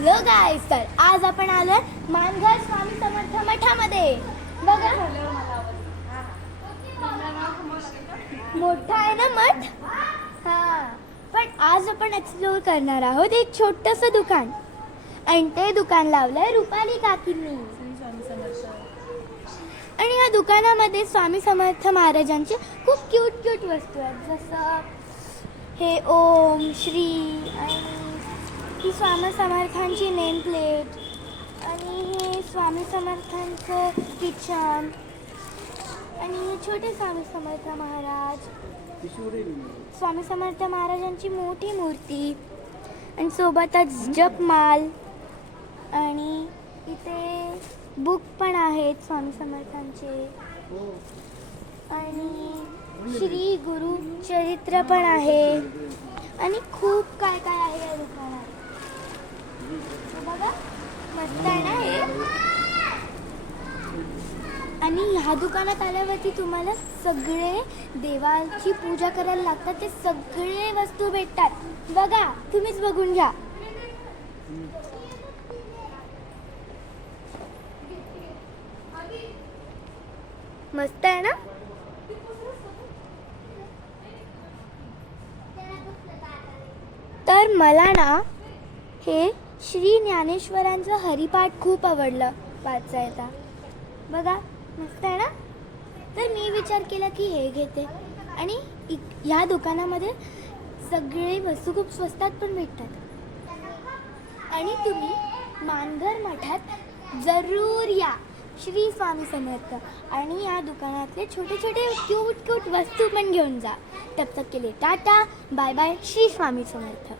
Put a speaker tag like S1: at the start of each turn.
S1: Hello गाईस तर आज आपण आलो मानघर स्वामी समर्थ मठामध्ये. बघा. मोठा आहे ना मठ? हा. पण आज आपण एक्सप्लोर करणार आहोत एक छोटंसं दुकान. आणि ते दुकान लावलंय रुपाली काकींनी. आणि या दुकानामध्ये स्वामी समर्थ महाराजांचे खूप क्यूट क्यूट वस्तू आहेत. जसं हे ओम श्री आणि ही स्वामी समर्थांची नेम प्लेट आणि हे स्वामी समर्थांचं किचन. आणि हे छोटे स्वामी समर्थ महाराज. स्वामी समर्थ महाराजांची मोठी मूर्ती. आणि सोबतच जपमाल. आणि इथे बुक पण आहेत स्वामी समर्थांचे. आणि श्री गुरु चरित्र पण आहे. आणि खूप काय काय आहे या दुकानात हे बघा आहे. आणि ह्या दुकानात आल्यावरती तुम्हाला सगळे देवाची पूजा करायला लागतात. ते सगळे वस्तू भेटतात. बघा तुम्हीच बघून घ्या. मस्त आहे ना? तर मला ना हे श्री ज्ञानेश्वरांचं हरिपाठ खूप आवडलं वाचायला. बघा मस्त आहे ना? तर मी विचार केला की हे घेते. आणि इ- ह्या दुकानामध्ये सगळे वस्तू खूप स्वस्तात पण भेटतात. आणि तुम्ही मानघर मठात जरूर या श्री स्वामी समर्थ. आणि या दुकानातले छोटे छोटे क्यूट क्यूट वस्तू पण घेऊन जा. तब तक केले tata bye bye Shri Swami Samarth.